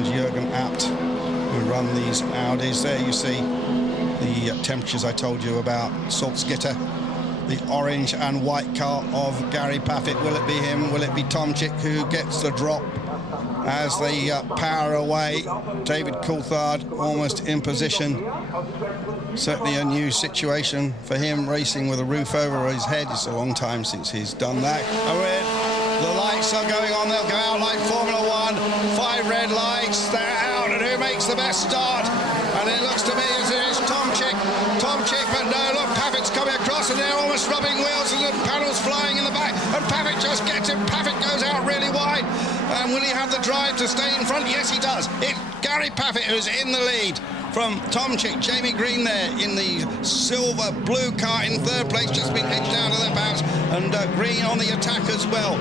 and Jürgen Abt, who run these Audis. There you see the temperatures I told you about. Salzgitter, the orange and white car of Gary Paffett. Will it be him? Will it be Tomczyk who gets the drop as they power away? David Coulthard almost in position. Certainly a new situation for him, racing with a roof over his head. It's a long time since he's done that. The lights are going on. They'll go out like Formula One. 5 red lights. They're out. And who makes the best start? And it looks to me as it is Tomczyk. Tomczyk, but no, look, Paffett's coming across and they're almost rubbing wheels and the panel's flying in the back. And Paffett just gets him. Paffett goes out really wide. And will he have the drive to stay in front? Yes, he does. It's Gary Paffett who's in the lead from Tomczyk. Jamie Green there in the silver blue car in 3rd place, just been edged out of their bounce. And Green on the attack as well.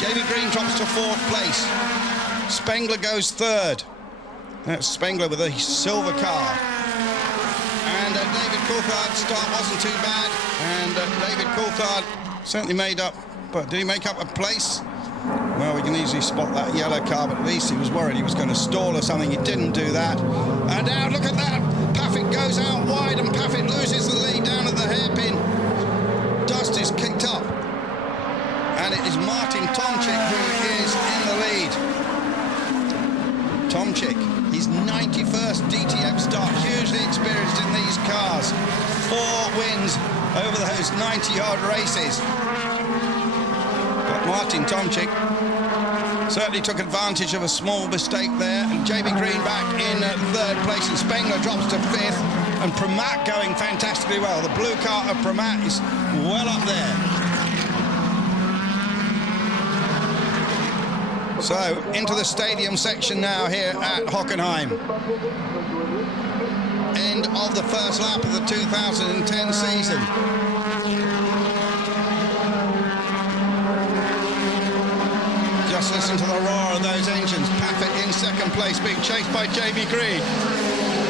Jamie Green drops to 4th place. Spengler goes 3rd. That's Spengler with a silver car. And David Coulthard's start wasn't too bad. And David Coulthard certainly made up, but did he make up a place? Well, we can easily spot that yellow car, but at least he was worried he was going to stall or something. He didn't do that. And now look at that. Paffett goes out wide and Paffett loses the lead down at the hairpin. Dust is kicked up. And it is Martin Tomczyk who is in the lead. Tomczyk, his 91st DTM start, hugely experienced in these cars. 4 wins over those 90-yard races. But Martin Tomczyk certainly took advantage of a small mistake there. And Jamie Green back in 3rd place, and Spengler drops to 5th. And Pramat going fantastically well. The blue car of Pramat is well up there. So, into the stadium section now here at Hockenheim. End of the first lap of the 2010 season. Just listen to the roar of those engines. Paffett in 2nd place, being chased by Jamie Green.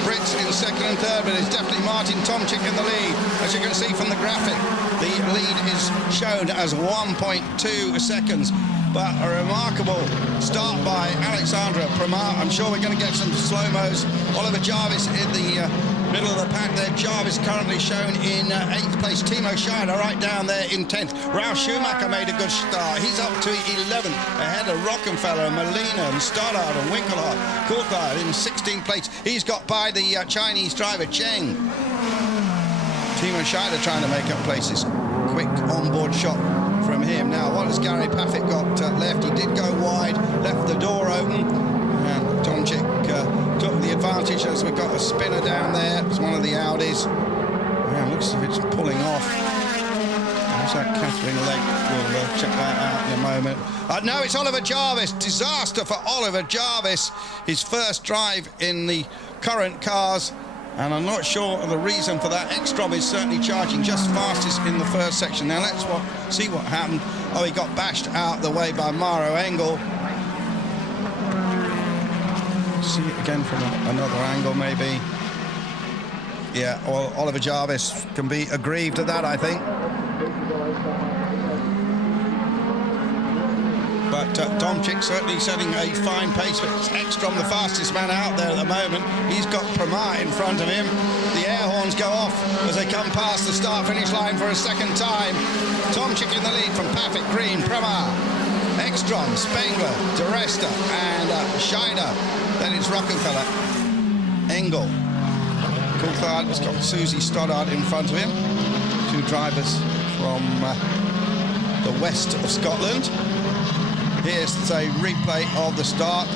Brits in 2nd and 3rd, but it's definitely Martin Tomczyk in the lead. As you can see from the graphic, the lead is shown as 1.2 seconds. But a remarkable start by Alexandra Pramat. I'm sure we're going to get some slow-mos. Oliver Jarvis in the middle of the pack there. Jarvis currently shown in 8th place. Timo Scheider right down there in 10th. Ralf Schumacher made a good start. He's up to 11th, ahead of Rockenfeller, Molina and Stoddard and Winkelhardt. Coulthard in 16th place. He's got by the Chinese driver Cheng. Timo Scheider trying to make up places. Quick onboard shot from him. Now, what has Gary Paffett got left? He did go wide, left the door open, and Tomczyk took the advantage as we got a spinner down there. It's one of the Audis. Yeah, looks as if it's pulling off. There's that Catherine Lake. We'll check that out in a moment. No, it's Oliver Jarvis. Disaster for Oliver Jarvis. His first drive in the current cars. And I'm not sure of the reason for that. Ekstrom is certainly charging just fastest in the 1st section. Now let's see what happened. Oh, he got bashed out the way by Maro Engel. See it again from another angle, maybe. Yeah, well, Oliver Jarvis can be aggrieved at that, I think. But Tomczyk certainly setting a fine pace. But Ekstrom, the fastest man out there at the moment. He's got Pramat in front of him. The air horns go off as they come past the start-finish line for a 2nd time. Tomczyk in the lead from Paffett, Green, Pramat, Ekstrom, Spengler, De Resta, and Scheider. Then it's Rockenfeller, Engel. Coulthard has got Susie Stoddard in front of him. 2 drivers from the west of Scotland. Here's a replay of the start.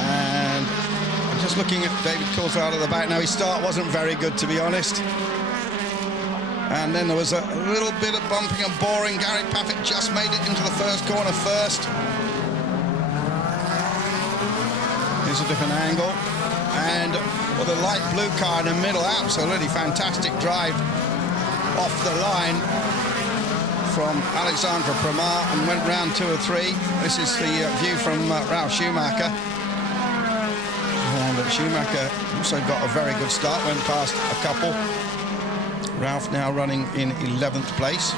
And I'm just looking at David Coulthard at the back now. His start wasn't very good, to be honest. And then there was a little bit of bumping and boring. Gary Paffett just made it into the 1st corner first. Here's a different angle. And well, the light blue car in the middle, absolutely fantastic drive off the line from Alexandra Pramat and went round 2 or 3. This is the view from Ralf Schumacher. And Schumacher also got a very good start, went past a couple. Ralf now running in 11th place.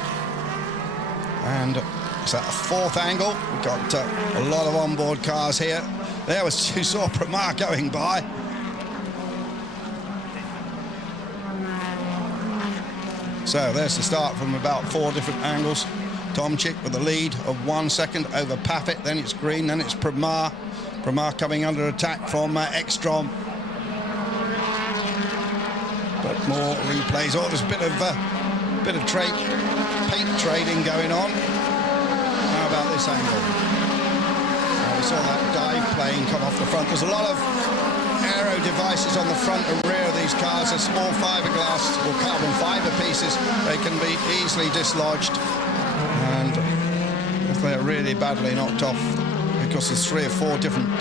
And It's at a fourth angle. We've got a lot of onboard cars here. There was you saw Pramar going by. So there's the start from about 4 different angles. Tomczyk with the lead of 1 second over Paffett. Then it's Green, then it's Pramar. Pramar coming under attack from Ekstrom. But more replays. Oh, there's a bit of paint trading going on. How about this angle? We saw that dive plane come off the front. There's a lot of aero devices on the front and rear of these cars. Are small fiberglass or carbon fiber pieces. They can be easily dislodged, and if they're really badly knocked off, because there's 3 or 4 different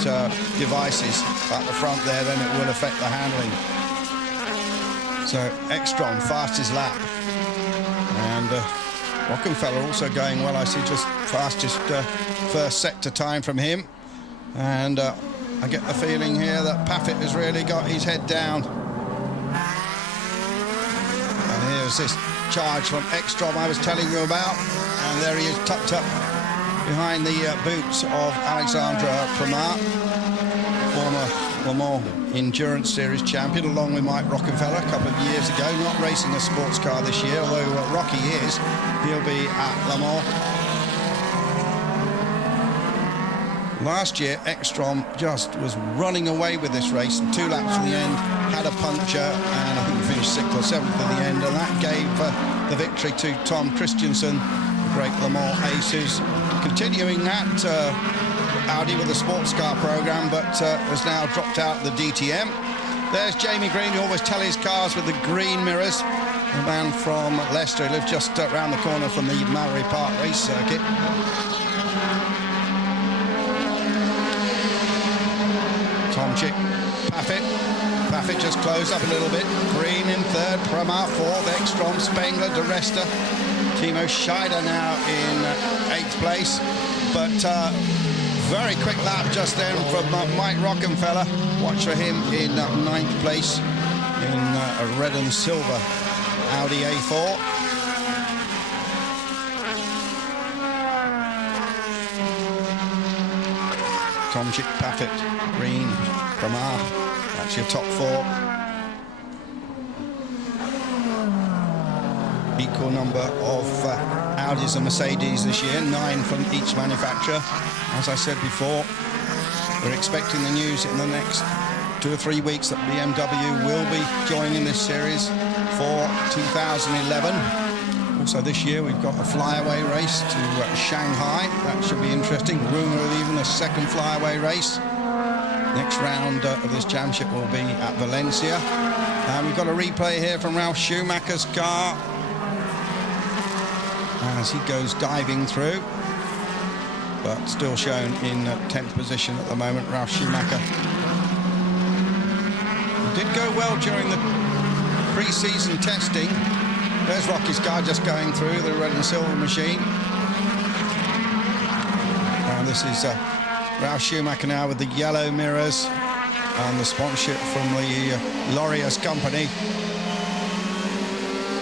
devices at the front there, then it will affect the handling. So Ekstrom, fastest lap, and Rockenfeller also going well. I see just fastest first sector time from him, and I get the feeling here that Paffett has really got his head down. And here's this charge from Ekstrom I was telling you about, and there he is tucked up behind the boots of Alexandra Pramar, former Le Mans Endurance Series champion, along with Mike Rockenfeller a couple of years ago, not racing a sports car this year, although Rocky is. He'll be at Le Mans. Last year, Ekstrom just was running away with this race, and 2 laps from the end, had a puncture, and I think he finished 6th or 7th at the end, and that gave the victory to Tom Christensen, the great Le Mans ace, who's continuing that Audi with the sports car program, but has now dropped out the DTM. There's Jamie Green, who always tell his cars with the green mirrors. The man from Leicester, who lives just around the corner from the Mallory Park race circuit. Tomczyk, Paffett just closed up a little bit. Green in 3rd, Pramar 4th, Ekstrom, Spengler, De Resta. Timo Scheider now in 8th place, but very quick lap just then from Mike Rockenfeller. Watch for him in 9th place in a red and silver Audi A4. Tomczyk, Paffett, Green, Pramar. That's your top 4. Equal number of Audis and Mercedes this year, 9 from each manufacturer. As I said before, we're expecting the news in the next 2 or 3 weeks that BMW will be joining this series for 2011. Also this year we've got a flyaway race to Shanghai. That should be interesting. Rumour of even a 2nd flyaway race. Next round of this championship will be at Valencia. And we've got a replay here from Ralf Schumacher's car as he goes diving through, but still shown in 10th position at the moment, Ralf Schumacher. It did go well during the pre-season testing. There's Rocky's car just going through the red and silver machine. And this is Ralf Schumacher now with the yellow mirrors and the sponsorship from the Laureus company.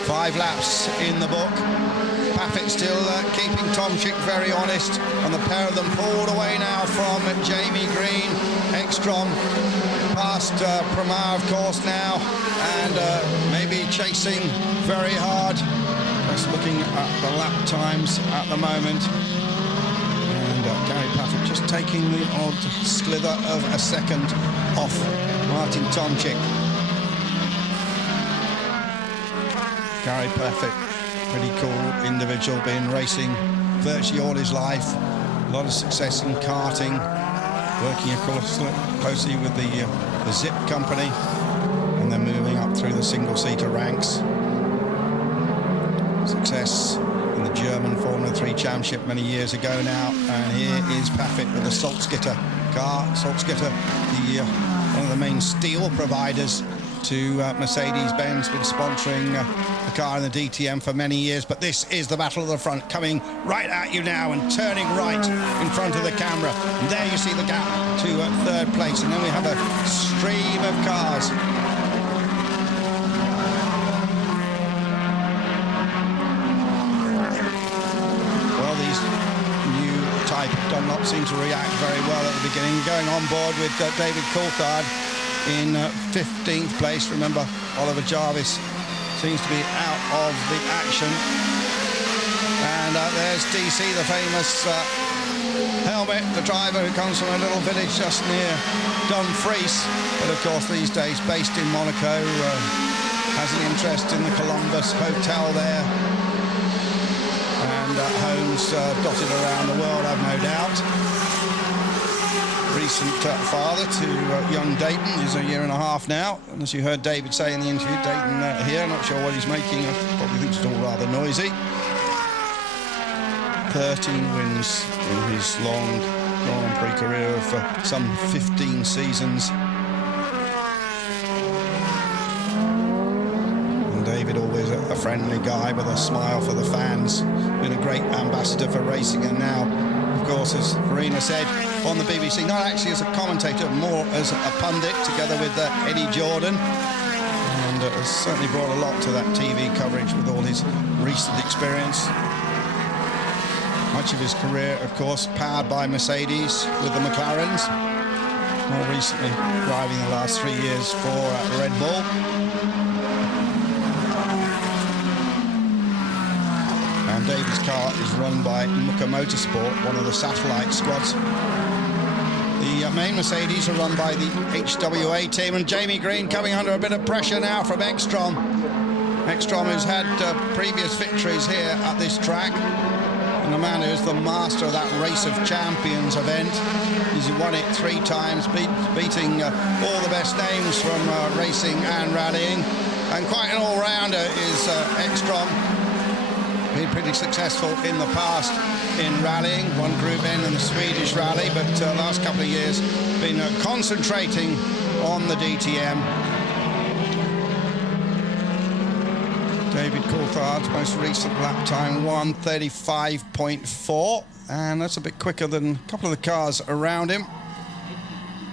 5 laps in the book. Paffett still keeping Tomczyk very honest, and the pair of them pulled away now from Jamie Green. Ekstrom past Pramar, of course, now, and maybe chasing very hard. Just looking at the lap times at the moment. And Gary Paffett just taking the odd slither of a second off Martin Tomczyk. Gary Paffett, pretty cool individual, been racing virtually all his life. A lot of success in karting, working of course closely with the Zip company, and then moving up through the single-seater ranks. Success in the German Formula 3 Championship many years ago now, and here is Paffett with a Salzgitter car. Salzgitter, one of the main steel providers to Mercedes-Benz, been sponsoring the car in the DTM for many years, but this is the battle of the front, coming right at you now and turning right in front of the camera. And there you see the gap to 3rd place, and then we have a stream of cars. Well, these high. Dunlop seemed to react very well at the beginning, going on board with David Coulthard in 15th place. Remember, Oliver Jarvis seems to be out of the action. And there's DC, the famous Helmet, the driver who comes from a little village just near Dumfries, but of course these days based in Monaco, has an interest in the Columbus Hotel there, and homes dotted around the world, I've no doubt. Recent father to young Dayton, he's a year and a half now, and as you heard David say in the interview, Dayton here, not sure what he's making, probably thinks it's all rather noisy. 13 wins in his long Grand Prix career of some 15 seasons. And David, always a friendly guy with a smile for the fans. Been a great ambassador for racing, and now, of course, as Verena said, on the BBC, not actually as a commentator, more as a pundit, together with Eddie Jordan. And has certainly brought a lot to that TV coverage with all his recent experience. Much of his career, of course, powered by Mercedes with the McLarens. More recently, driving the last 3 years for Red Bull. And David's car is run by Muka Motorsport, one of the satellite squads. The main Mercedes are run by the HWA team, and Jamie Green coming under a bit of pressure now from Ekstrom. Ekstrom, who's had previous victories here at this track, and the man who's the master of that Race of Champions event. He's won it 3 times, beating all the best names from racing and rallying. And quite an all-rounder is Ekstrom. Been pretty successful in the past in rallying, won Group N in the Swedish rally, but last couple of years been concentrating on the DTM. David Coulthard's most recent lap time, 1:35.4, and that's a bit quicker than a couple of the cars around him.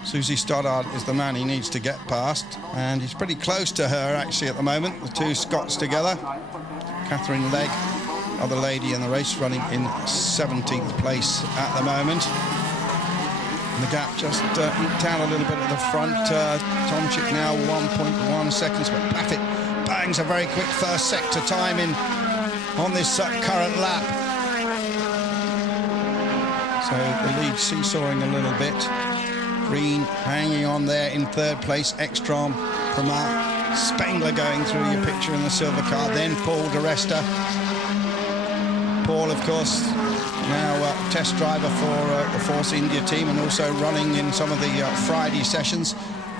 Susie Stoddard is the man he needs to get past, and he's pretty close to her actually at the moment, the two Scots together. Catherine Legg, other lady in the race, running in 17th place at the moment. And the gap just eked out a little bit at the front. Tomczyk now 1.1 seconds, but Paffett bangs a very quick first sector time in on this current lap. So the lead seesawing a little bit. Green hanging on there in 3rd place. Ekstrom, Pramar, Spengler going through your picture in the silver car. Then Paul di Resta. Paul, of course, now test driver for the Force India team, and also running in some of the Friday sessions.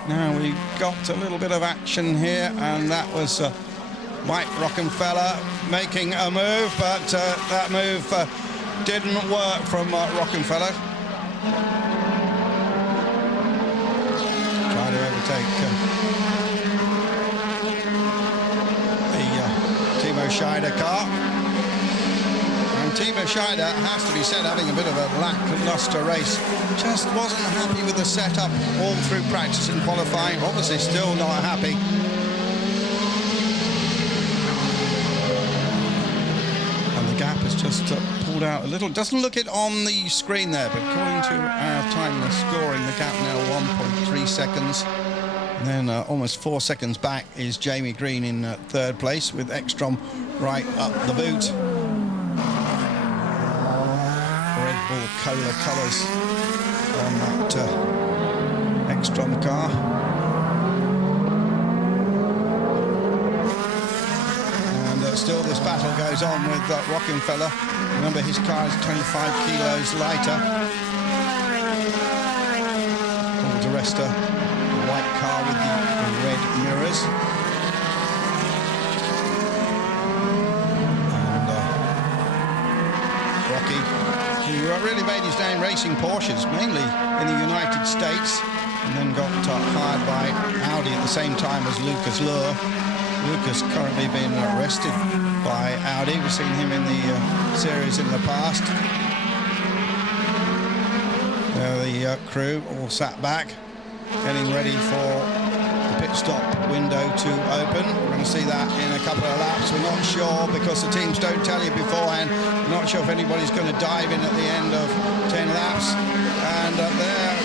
Now we got a little bit of action here, and that was Mike Rockenfeller making a move, but that move didn't work from Rockenfeller. Try to overtake the Timo Scheider car. And Timo Scheider, has to be said, having a bit of a lackluster race. Just wasn't happy with the setup all through practice and qualifying. Obviously still not happy. And the gap has just pulled out a little. Doesn't look it on the screen there, but according to our time and scoring, the gap now 1.3 seconds. And then almost 4 seconds back is Jamie Green in 3rd place, with Ekstrom right up the boot. Red Bull Cola colours on that Ekstrom car. And still this battle goes on with Rockenfeller. Remember, his car is 25 kilos lighter. Paul di Resta, the white car with the red mirrors. And Rocky, who really made his name racing Porsches, mainly in the United States, and then got hired by Audi at the same time as Lucas Luhr. Lucas currently been arrested by Audi. We've seen him in the series in the past. The crew all sat back, getting ready for the pit stop window to open. We're going to see that in a couple of laps. We're not sure because the teams don't tell you beforehand. We're not sure if anybody's going to dive in at the end of 10 laps. And there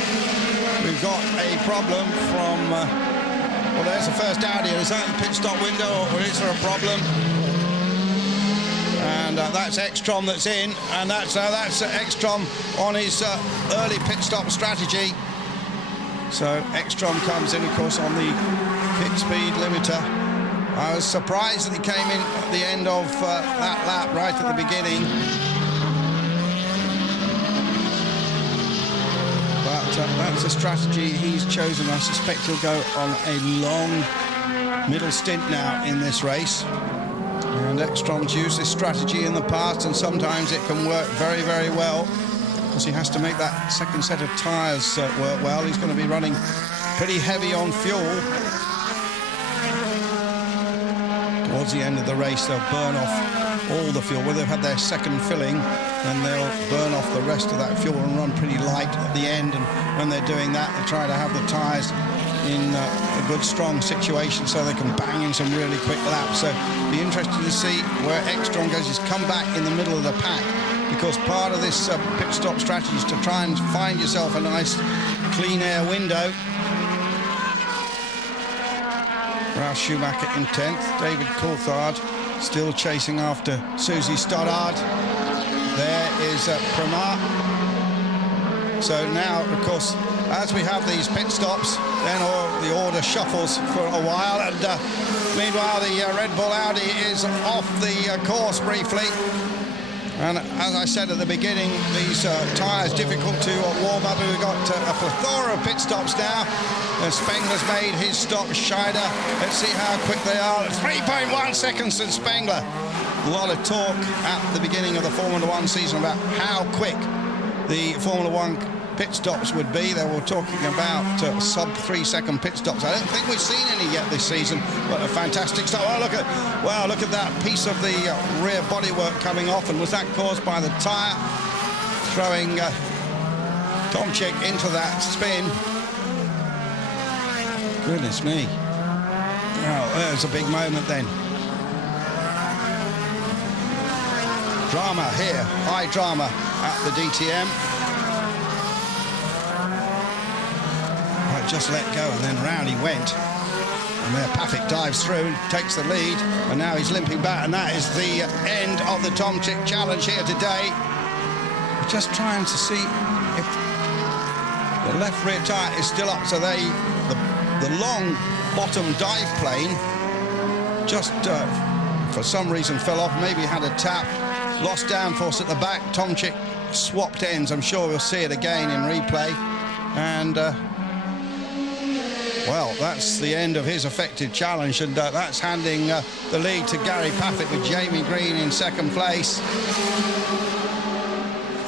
we've got a problem from, well, there's the first Audi. Is that the pit stop window, or is there a problem? And that's Ekstrom that's in, and that's Ekstrom on his early pit stop strategy. So Ekstrom comes in, of course, on the pit speed limiter. I was surprised that he came in at the end of that lap, right at the beginning. But that's a strategy he's chosen. I suspect he'll go on a long middle stint now in this race. And Ekstrom's used this strategy in the past, and sometimes it can work very, very well, because he has to make that second set of tyres work well. He's going to be running pretty heavy on fuel. Towards the end of the race, they'll burn off all the fuel. When they've had their second filling, then they'll burn off the rest of that fuel and run pretty light at the end. And when they're doing that, they try to have the tyres in a good, strong situation so they can bang in some really quick laps. So be interesting to see where Ekstrom goes. He's come back in the middle of the pack, because part of this pit stop strategy is to try and find yourself a nice clean air window. Ralf Schumacher in 10th, David Coulthard still chasing after Susie Stoddard. There is Pramac. So now, of course, as we have these pit stops, then the order shuffles for a while, and meanwhile the Red Bull Audi is off the course briefly. And as I said at the beginning, these tyres difficult to warm up. We've got a plethora of pit stops now. Spengler's made his stop. Scheider, let's see how quick they are. 3.1 seconds to Spengler. A lot of talk at the beginning of the Formula One season about how quick the Formula One pit stops would be. They were talking about sub 3 second pit stops. I don't think we've seen any yet this season, but a fantastic stop. Oh, look at that piece of the rear bodywork coming off, and was that caused by the tyre throwing Tomczyk into that spin? Goodness me. Well, there's a big moment then. Drama here, high drama at the DTM. Just let go, and then round he went, and there Paffik dives through, takes the lead, and now he's limping back, and that is the end of the Tomczyk challenge here today. We're just trying to see if the left rear tyre is still up, so the long bottom dive plane just for some reason fell off, maybe had a tap, lost downforce at the back. Tomczyk swapped ends. I'm sure we'll see it again in replay, and well, that's the end of his effective challenge, and that's handing the lead to Gary Paffik with Jamie Green in second place.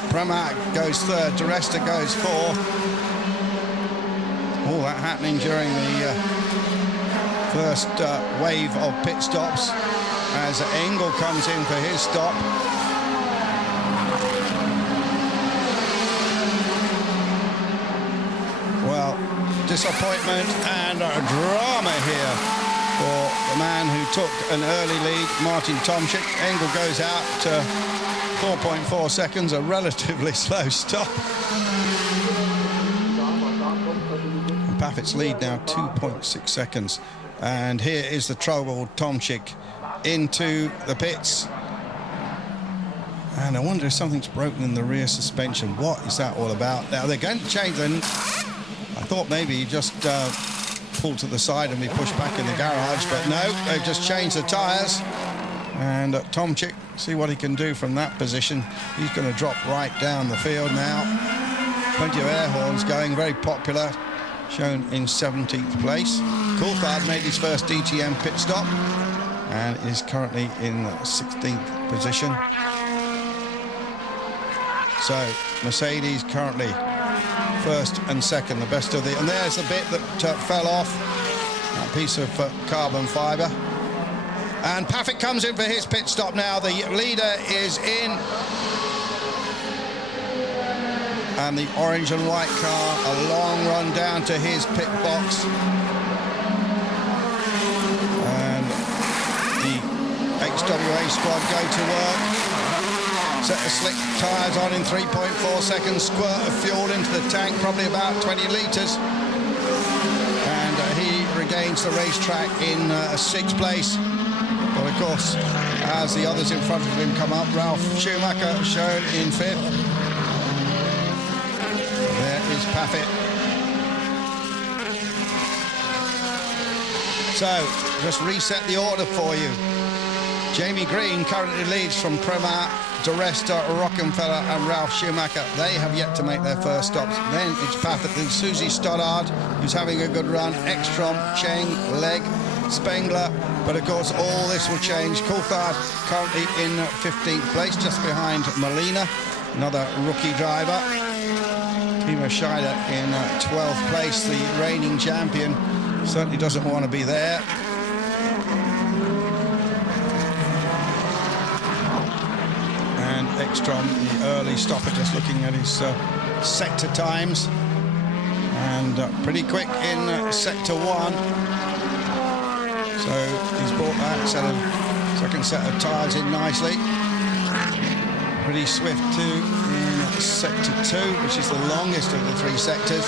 Pramac goes third, De Resta goes fourth. All that happening during the first wave of pit stops as Engel comes in for his stop. Well, disappointment and drama here for the man who took an early lead, Martin Tomczyk. Engel goes out to 4.4 seconds, a relatively slow stop. And Paffik's lead now 2.6 seconds. And here is the troubled Tomczyk into the pits. And I wonder if something's broken in the rear suspension. What is that all about? Now they're going to change them. I thought maybe he just pulled to the side and be pushed back in the garage, but no, they've just changed the tyres. And Tomczyk, see what he can do from that position. He's going to drop right down the field now. Plenty of air horns going, very popular, shown in 17th place. Coulthard made his first DTM pit stop and is currently in 16th position. So Mercedes currently first and second, the best of the... And there's the bit that fell off, that piece of carbon fibre. And Paffik comes in for his pit stop now. The leader is in. And the orange and white car, a long run down to his pit box. XWA squad go to work. Set the slick tyres on in 3.4 seconds. Squirt of fuel into the tank, probably about 20 litres. And he regains the racetrack in 6th place. But of course, as the others in front of him come up, Ralf Schumacher shown in 5th. There is Paffett. So, just reset the order for you. Jamie Green currently leads from Prema, De Resta, Rockenfeller and Ralf Schumacher. They have yet to make their first stops. Then it's Paffett, then Susie Stoddard, who's having a good run, Ekstrom, Cheng, Legg, Spengler. But of course, all this will change. Coulthard currently in 15th place, just behind Molina, another rookie driver. Timo Scheider in 12th place, the reigning champion. Certainly doesn't want to be there. And Ekstrom, the early stopper, just looking at his sector times. And pretty quick in sector 1. So he's brought that second set of tyres in nicely. Pretty swift too in sector 2, which is the longest of the 3 sectors.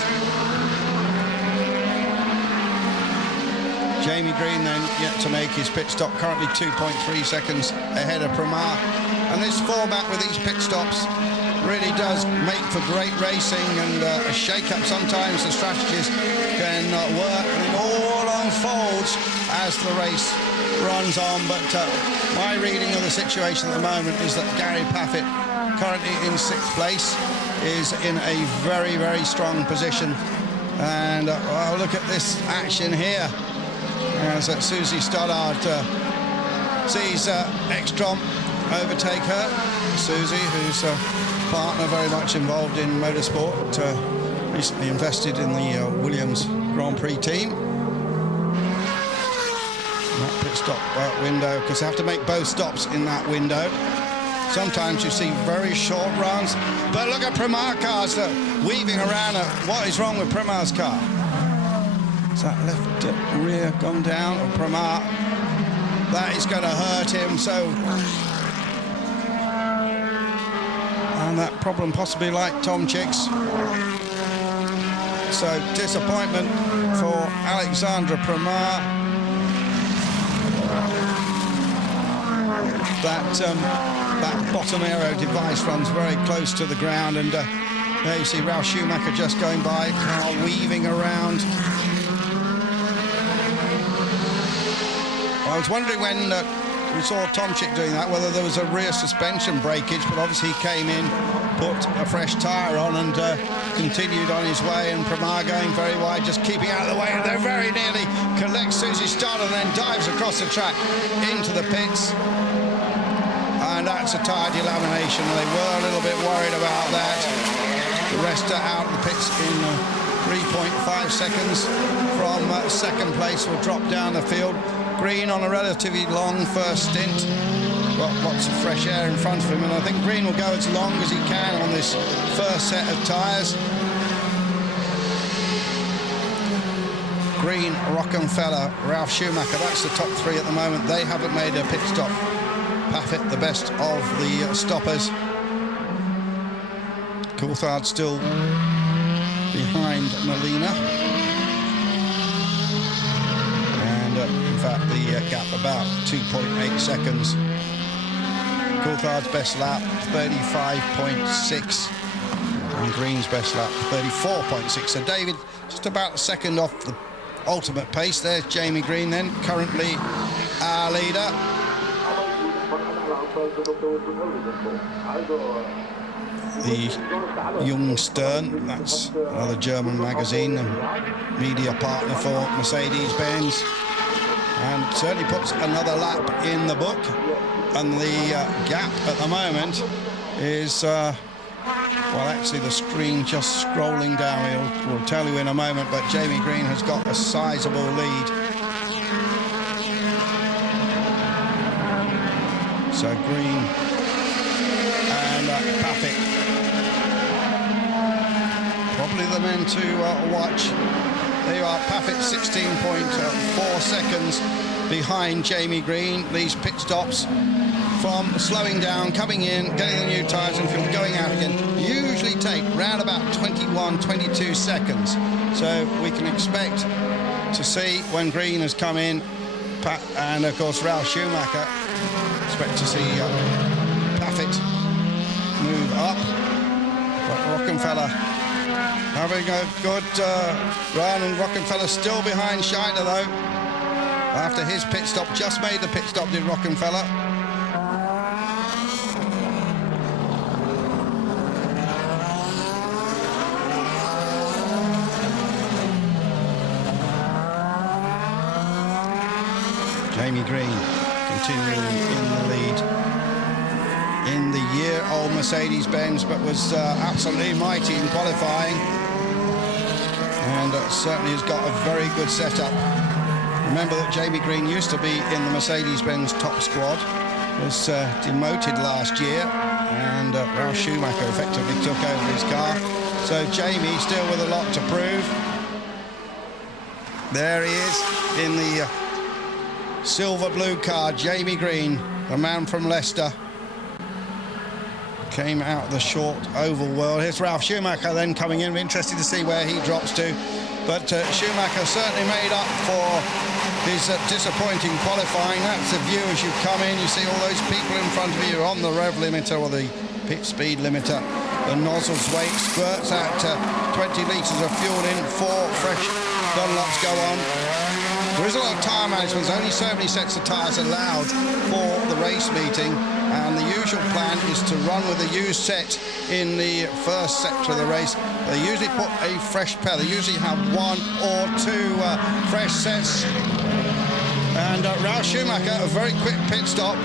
Jamie Green then yet to make his pit stop, currently 2.3 seconds ahead of Prema. And this format with these pit stops really does make for great racing, and a shake-up sometimes the strategies can work, and it all unfolds as the race runs on. But my reading of the situation at the moment is that Gary Paffett, currently in 6th place, is in a very, very strong position. And well, look at this action here as Susie Stoddard sees Ekstrom overtake her. Susie, who's a partner very much involved in motorsport, recently invested in the Williams Grand Prix team. That pit stop window, because they have to make both stops in that window. Sometimes you see very short runs, but look at Prema cars weaving around. What is wrong with Prema's car? Is that left rear gone down? Or Prema? That is going to hurt him. So, and that problem possibly like Tom Chicks. So disappointment for Alexandra Prema. That bottom aero device runs very close to the ground, and there you see Ralf Schumacher just going by, car weaving around. I was wondering when we saw Tom Chick doing that, whether there was a rear suspension breakage, but obviously he came in, put a fresh tyre on and continued on his way, and Prema going very wide, just keeping out of the way, and they very nearly collects Susie Stoddard and then dives across the track into the pits. And that's a tyre delamination. They were a little bit worried about that. The rest are out of the pits in 3.5 seconds from 2nd place, will drop down the field. Green on a relatively long first stint. Got lots of fresh air in front of him, and I think Green will go as long as he can on this first set of tyres. Green, Rockenfeller, Ralf Schumacher, that's the top 3 at the moment. They haven't made a pit stop. Paffett, the best of the stoppers. Coulthard still behind Molina. And in fact, the gap about 2.8 seconds. Coulthard's best lap, 35.6. And Green's best lap, 34.6. So David, just about a second off the ultimate pace. There's Jamie Green then, currently our leader. The Jung Stern, that's another German magazine and media partner for Mercedes-Benz, and certainly puts another lap in the book. And the gap at the moment is, well, actually the screen just scrolling down. We'll tell you in a moment, but Jamie Green has got a sizable lead. So Green and Paffett, probably the men to watch. There you are, Paffett 16.4 seconds behind Jamie Green. These pit stops from slowing down, coming in, getting the new tyres and fuel, going out again, usually take round about 21, 22 seconds. So we can expect to see when Green has come in, and of course Ralf Schumacher, expect to see Paffett move up. But Rockenfeller having a good run, and Rockenfeller still behind Scheiner though. After his pit stop, just made the pit stop, did Rockenfeller. Jamie Green continuing in the lead in the year-old Mercedes-Benz, but was absolutely mighty in qualifying, and certainly has got a very good setup. Remember that Jamie Green used to be in the Mercedes-Benz top squad, was demoted last year, and Ralf Schumacher effectively took over his car. So Jamie still with a lot to prove. There he is in the silver blue car, Jamie Green, the man from Leicester. Came out of the short oval world. Here's Ralf Schumacher then coming in. Interested to see where he drops to. But Schumacher certainly made up for his disappointing qualifying. That's the view as you come in. You see all those people in front of you on the rev limiter or the pit speed limiter. The nozzle's weight squirts out 20 litres of fuel in, 4 fresh Dunlops go on. There is a lot of tyre management. There's only so many sets of tyres allowed for the race meeting, and the usual plan is to run with a used set in the first sector of the race. They usually put a fresh pair. They usually have 1 or 2 fresh sets. And Ralf Schumacher, a very quick pit stop,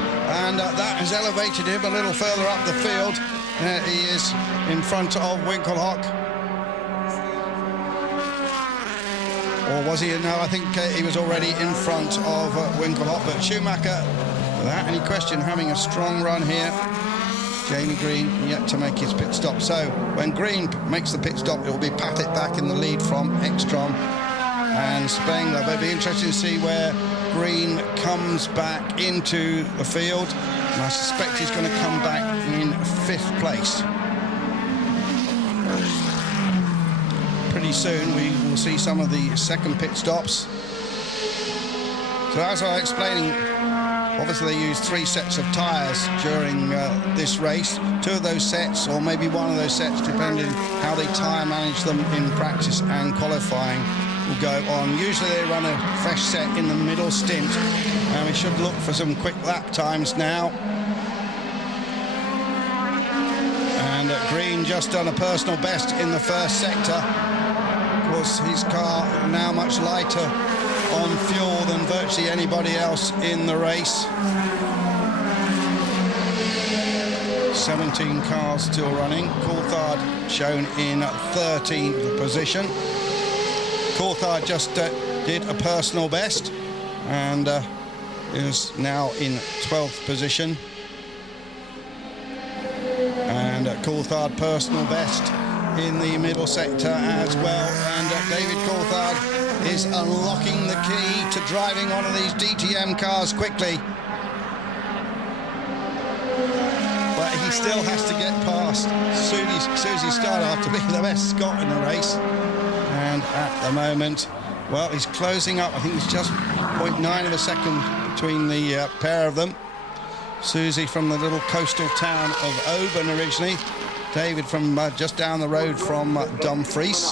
and that has elevated him a little further up the field. He is in front of Winkelhock. Or was he? No, I think he was already in front of Winkelhock. But Schumacher, without any question, having a strong run here. Jamie Green yet to make his pit stop. So when Green makes the pit stop, it will be Paffett back in the lead from Ekstrom and Spengler. But it'll be interesting to see where Green comes back into the field. And I suspect he's going to come back in 5th place. Pretty soon we will see some of the second pit stops. So as I was explaining, obviously they use 3 sets of tyres during this race. 2 of those sets, or maybe 1 of those sets, depending how they tyre manage them in practice and qualifying, will go on. Usually they run a fresh set in the middle stint, and we should look for some quick lap times now. And Green just done a personal best in the first sector. Of course, his car now much lighter on fuel than virtually anybody else in the race. 17 cars still running. Coulthard shown in 13th position. Coulthard just did a personal best and is now in 12th position. And Coulthard personal best in the middle sector as well, and David Coulthard is unlocking the key to driving one of these DTM cars quickly, but he still has to get past Susie Stardust to be the best Scot in the race. And at the moment, well, he's closing up. I think it's just 0.9 of a second between the pair of them. Susie from the little coastal town of Oban originally. David from just down the road from Dumfries,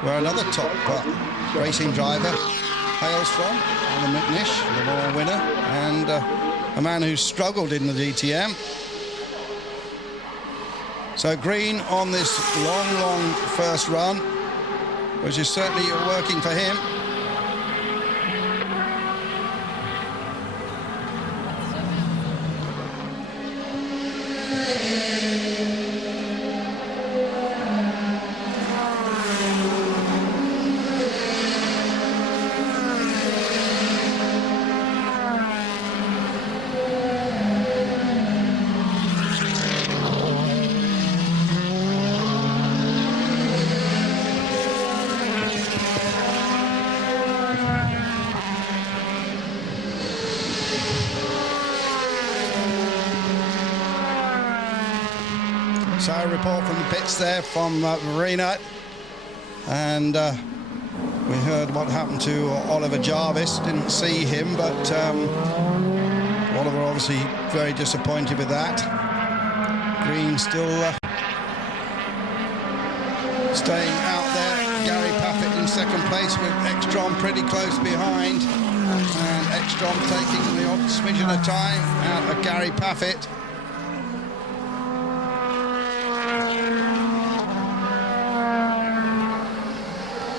where another top racing driver hails from, the McNish, the Royal winner, and a man who struggled in the DTM. So Green on this long first run, which is certainly working for him. So a report from the pits there from Marina. And we heard what happened to Oliver Jarvis. Didn't see him, but Oliver obviously very disappointed with that. Green still staying out there. Gary Paffett in second place with Ekstrom pretty close behind. And Ekstrom taking the odd smidgen of time out of Gary Paffett.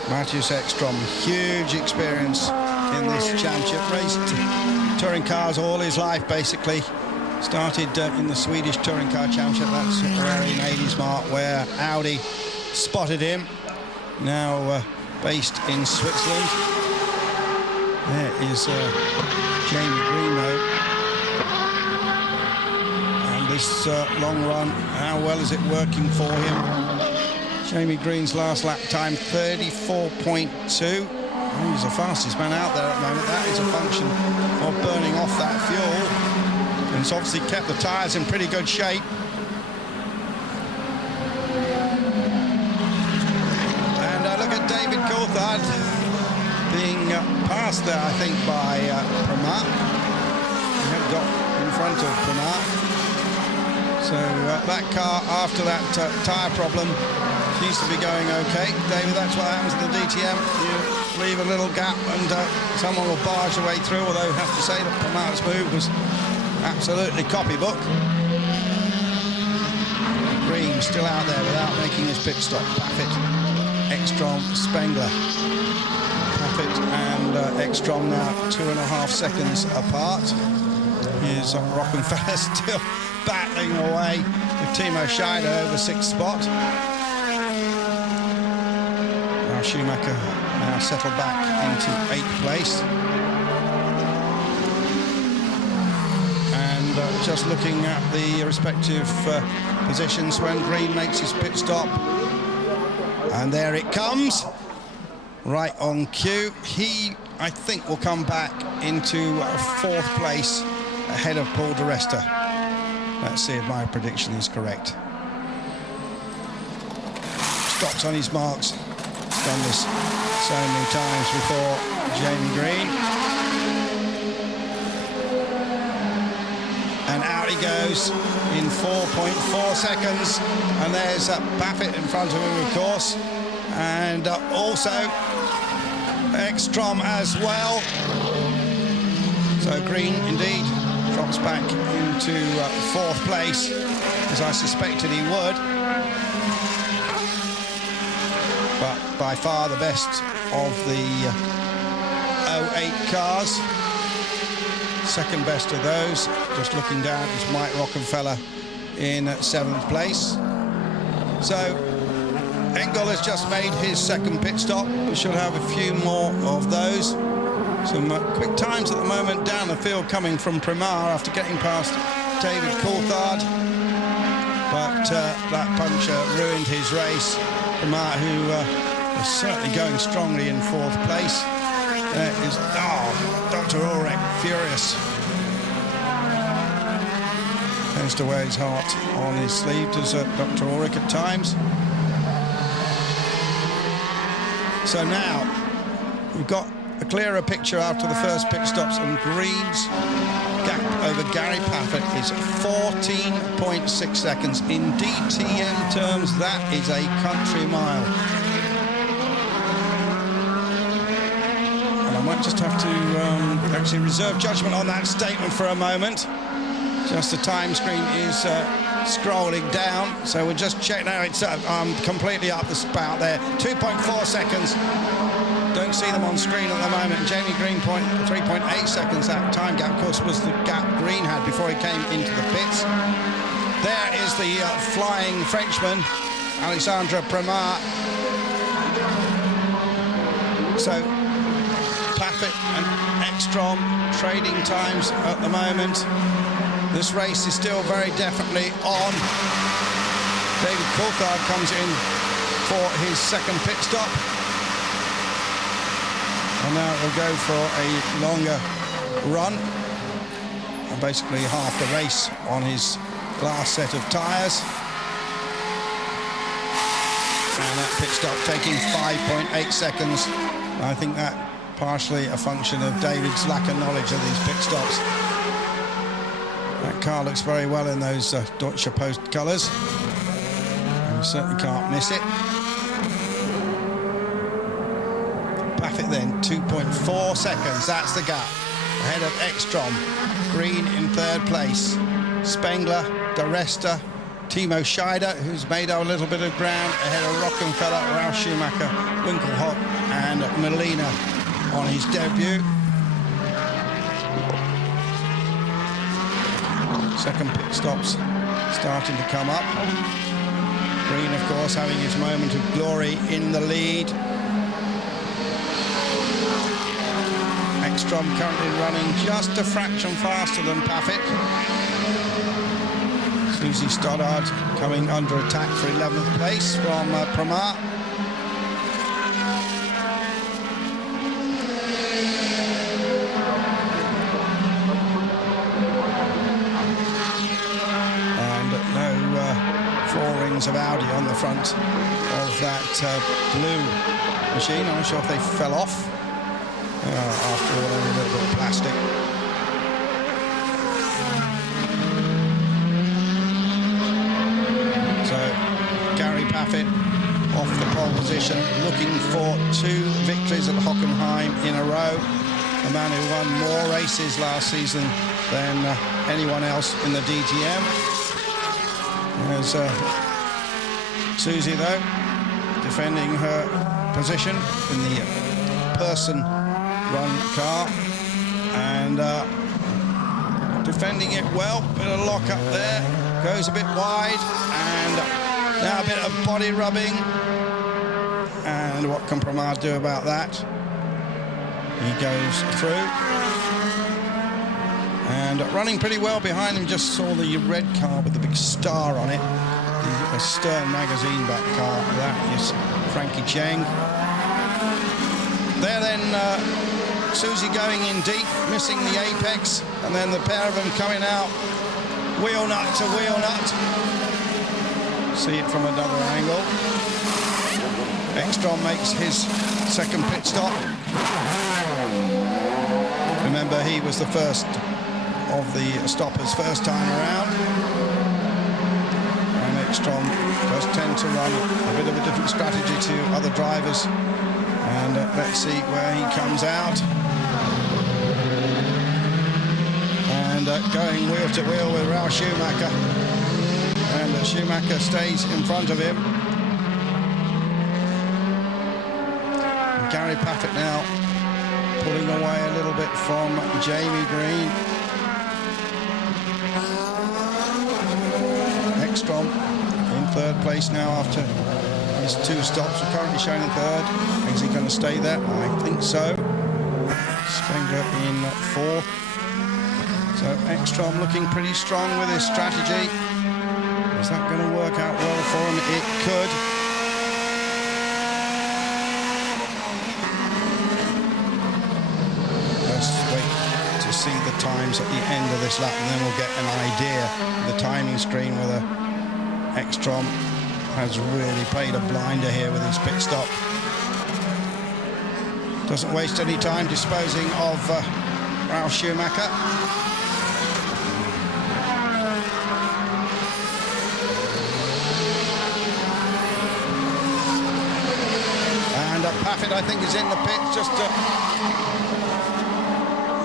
Matthias Ekstrom, huge experience in this championship. Raced touring cars all his life, basically. Started in the Swedish Touring Car Championship, that's around in 80s mark, where Audi spotted him. Now based in Switzerland. There is Jamie Green, though. And this long run, how well is it working for him? Jamie Green's last lap time, 34.2. He's the fastest man out there at the moment. That is a function of burning off that fuel. And it's obviously kept the tyres in pretty good shape. And look at David Coulthard being passed there, I think, by Pramar. He had got in front of Pramar. So that car, after that tyre problem, seems to be going okay. David, that's what happens in the DTM. You leave a little gap and someone will barge the way through, although I have to say that Pramar's move was absolutely copybook. Green still out there without making his pit stop. Paffett, Ekstrom, Spengler. Paffett and Ekstrom now 2.5 seconds apart. Here's Rockenfeller still battling away with Timo Scheider over 6th spot. Now Schumacher now settled back into 8th place. And just looking at the respective positions when Green makes his pit stop. And there it comes, right on cue. He, I think, will come back into 4th place ahead of Paul di Resta. Let's see if my prediction is correct. Stops on his marks. He's done this so many times before. Jamie Green. And out he goes in 4.4 seconds. And there's Paffett in front of him, of course. And also Ekstrom as well. So Green, indeed, drops back into 4th place, as I suspected he would. But by far the best of the 08 cars. Second best of those, just looking down, is Mike Rockenfeller in 7th place. So Engel has just made his 2nd pit stop. We should have a few more of those. Some quick times at the moment down the field coming from Pramar after getting past David Coulthard. But that puncture ruined his race. Pramar, who is certainly going strongly in 4th place. There is, Dr. Ulrich, furious. Tends to wear his heart on his sleeve, does Dr. Ulrich at times. So now, we've got a clearer picture after the first pit stops, and Green's gap over Gary Paffett is 14.6 seconds. In DTM terms, that is a country mile. And I might just have to actually reserve judgment on that statement for a moment. Just the time screen is scrolling down, so we'll just check now. It's completely up the spout there. 2.4 seconds. Don't see them on screen at the moment. Jamie Green, 3.8 seconds. That time gap, of course, was the gap Green had before he came into the pits. There is the flying Frenchman, Alexandre Pramar. So, Paffett and Ekstrom trading times at the moment. This race is still very definitely on. David Coulthard comes in for his 2nd pit stop. And now we'll go for a longer run. And basically half the race on his last set of tyres. And that pit stop taking 5.8 seconds. I think that partially a function of David's lack of knowledge of these pit stops. That car looks very well in those Deutsche Post colours. And certainly can't miss it. Paffett then, 2.4 seconds, that's the gap. Ahead of Ekstrom, Green in third place. Spengler, De Resta, Timo Scheider, who's made a little bit of ground, ahead of Rockenfeller, Ralf Schumacher, Winkelhock and Molina on his debut. Second pit stops starting to come up. Green, of course, having his moment of glory in the lead. Ekstrom currently running just a fraction faster than Paffett. Susie Stoddard coming under attack for 11th place from Pramar. And no four rings of Audi on the front of that blue machine. I'm not sure if they fell off. After all, only a little bit of plastic. So Gary Paffett off the pole position, looking for 2 victories at Hockenheim in a row. A man who won more races last season than anyone else in the DTM. There's Susie, though, defending her position in the person run car and defending it well. Bit of lock up there, goes a bit wide, and now a bit of body rubbing. And what can Pramad do about that? He goes through and running pretty well behind him. Just saw the red car with the big star on it, the Stern magazine back car. That is Frankie Cheng. There then Susie going in deep, missing the apex, and then the pair of them coming out wheel nut to wheel nut. See it from another angle. Ekstrom makes his second pit stop. Remember, he was the first of the stoppers first time around. And Ekstrom does tend to run a bit of a different strategy to other drivers. And let's see where he comes out. And going wheel to wheel with Ralf Schumacher. And Schumacher stays in front of him. And Gary Paffett now pulling away a little bit from Jamie Green. Ekstrom in third place now after his 2 stops. Are currently shown in third. Is he going to stay there? I think so. Spengler in fourth. So Ekstrom looking pretty strong with his strategy. Is that going to work out well for him? It could. Let's wait to see the times at the end of this lap, and then we'll get an idea of the timing screen whether Ekstrom has really played a blinder here with his pit stop. Doesn't waste any time disposing of Ralf Schumacher. And Paffett, I think, is in the pit, just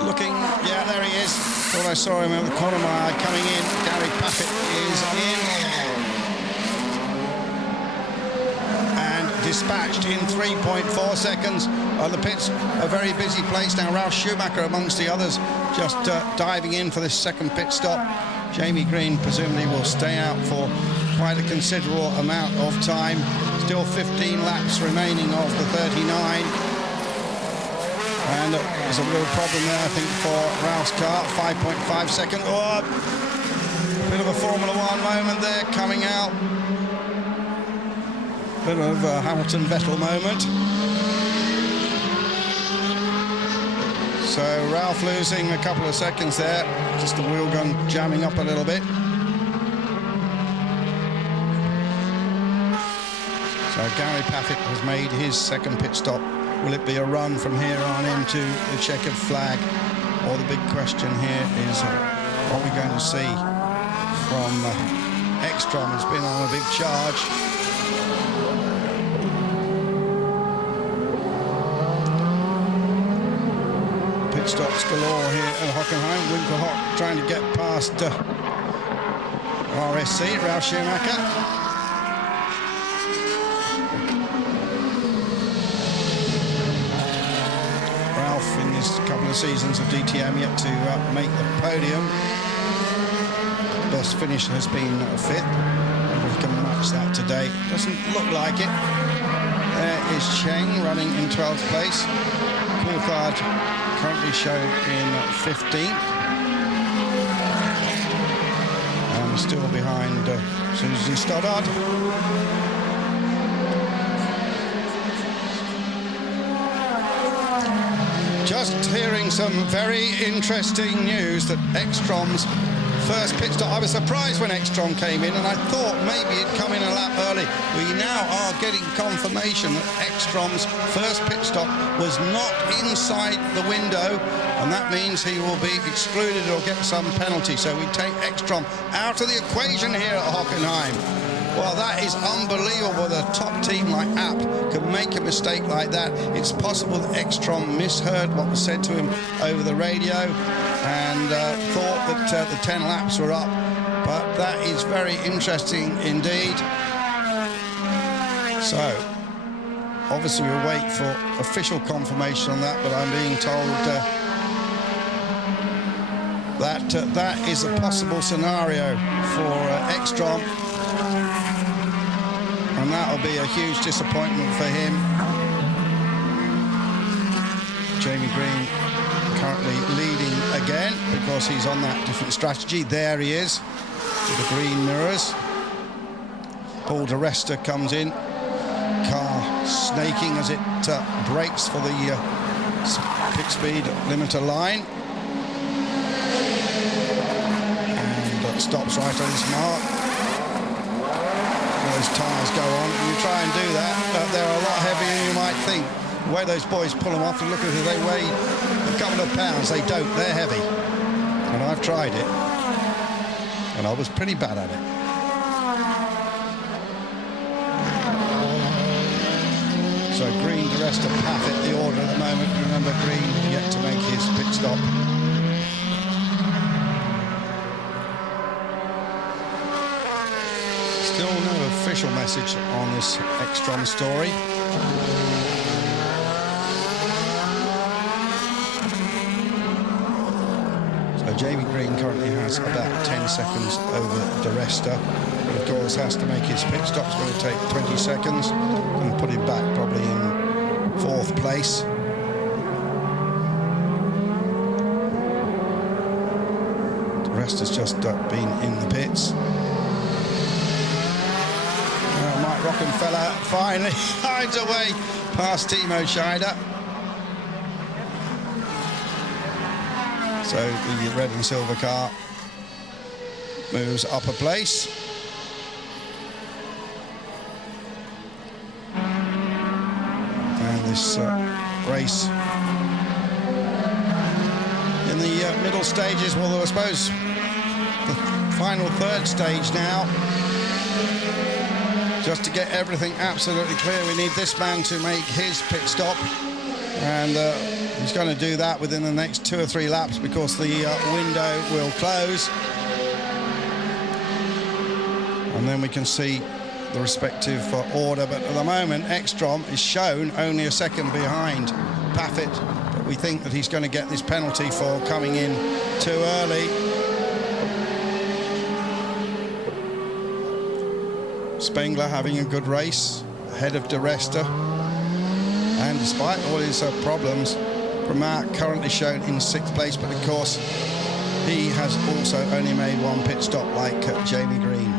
looking. Yeah, there he is. Thought I saw him at the corner of my eye coming in. Gary Paffett is in. Dispatched in 3.4 seconds. The pit's a very busy place now. Ralf Schumacher amongst the others just diving in for this second pit stop. Jamie Green presumably will stay out for quite a considerable amount of time. Still 15 laps remaining of the 39. And there's a real problem there, I think, for Ralph's car. 5.5 seconds. Oh, bit of a Formula One moment there coming out. Bit of a Hamilton-Vettel moment. So Ralf losing a couple of seconds there. Just the wheel gun jamming up a little bit. So Gary Paffett has made his second pit stop. Will it be a run from here on into the checkered flag? Or the big question here is, what are we going to see from Ekstrom? Has been on a big charge. Pit stops galore here at Hockenheim. Winkelhock trying to get past RSC, Ralf Schumacher. In this couple of seasons of DTM yet to make the podium. Best finish has been a fifth. Wonder if he can match that today. Doesn't look like it. There is Cheng running in 12th place. Coulthard currently shown in 15th. And still behind Susie Stoddard. Just hearing some very interesting news that Ekstrom's first pit stop. I was surprised when Ekstrom came in, and I thought maybe he'd come in a lap early. We now are getting confirmation that Ekstrom's first pit stop was not inside the window, and that means he will be excluded or get some penalty. So we take Ekstrom out of the equation here at Hockenheim. Well, that is unbelievable that a top team like App could make a mistake like that. It's possible that Ekstrom misheard what was said to him over the radio and thought that the 10 laps were up. But that is very interesting indeed. So, obviously we'll wait for official confirmation on that, but I'm being told that that is a possible scenario for Ekstrom. And that'll be a huge disappointment for him. Jamie Green currently leading again because he's on that different strategy. There he is with the green mirrors. Paul di Resta comes in. Car snaking as it brakes for the pit speed limiter line. And stops right on his mark. Those tyres go on, and you try and do that, but they're a lot heavier than you might think. The way those boys pull them off, and look at it, they weigh a couple of pounds. They don't, they're heavy. And I've tried it, and I was pretty bad at it. So Green, di Resta, Paffett, the order at the moment. Remember, Green yet to make his pit stop. Still no official message on this Ekstrom story. So Jamie Green currently has about 10 seconds over di Resta, but of course has to make his pit stop. It's going to take 20 seconds and put him back probably in 4th place. Di Resta's just been in the pits. Rockenfeller finally hides away past Timo Scheider. So the red and silver car moves up a place. And this race in the middle stages, well, I suppose the final third stage now. Just to get everything absolutely clear, we need this man to make his pit stop. And he's going to do that within the next 2 or 3 laps because the window will close. And then we can see the respective order. But at the moment, Ekstrom is shown only a second behind Paffett. But we think that he's going to get this penalty for coming in too early. Spengler having a good race ahead of di Resta, and despite all his problems, Vermaat currently shown in 6th place, but of course he has also only made 1 pit stop like Jamie Green.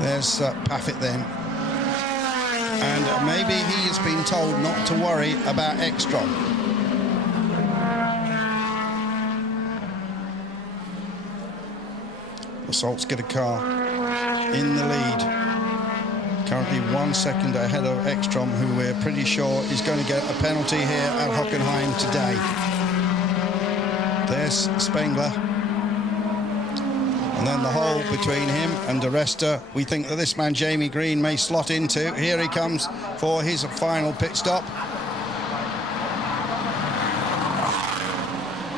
There's Paffett then, and maybe he has been told not to worry about Ekstrom. The Salzgitter car in the lead. Currently 1 second ahead of Ekstrom, who we're pretty sure is going to get a penalty here at Hockenheim today. There's Spengler. And then the hole between him and De Resta. We think that this man, Jamie Green, may slot into. Here he comes for his final pit stop.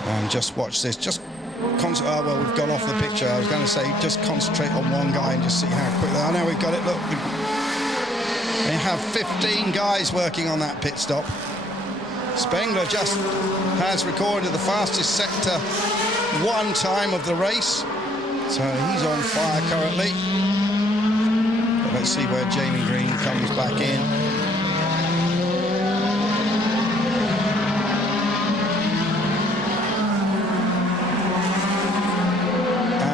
And just watch this. Oh, well, we've gone off the picture. I was going to say, just concentrate on one guy and just see how quickly. I know we've got it. Look, they have 15 guys working on that pit stop. Spengler just has recorded the fastest sector 1 time of the race. So he's on fire currently. But let's see where Jamie Green comes back in.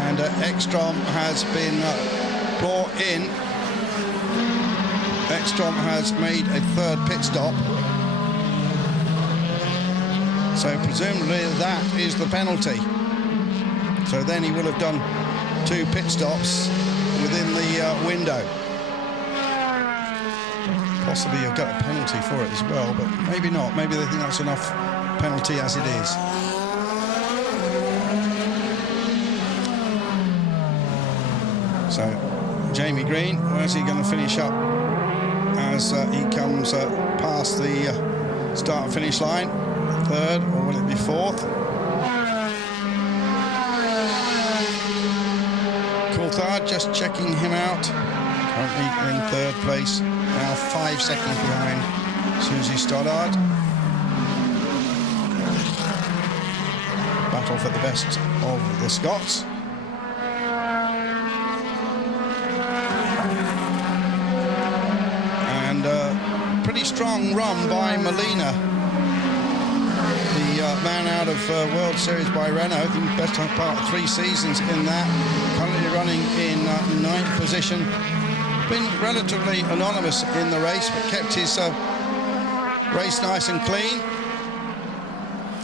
And Ekstrom has been brought in. Ekstrom has made a 3rd pit stop. So presumably that is the penalty. So then he will have done 2 pit stops within the window. Possibly you've got a penalty for it as well, but maybe not. Maybe they think that's enough penalty as it is. So Jamie Green, where's he going to finish up as he comes past the start and finish line? 3rd, or will it be 4th? Coulthard just checking him out. Currently in 3rd place. Now 5 seconds behind Susie Stoddard. Battle for the best of the Scots. And pretty strong run by Molina. Man out of World Series by Renault, I think best part of 3 seasons in that. Currently running in 9th position. Been relatively anonymous in the race, but kept his race nice and clean.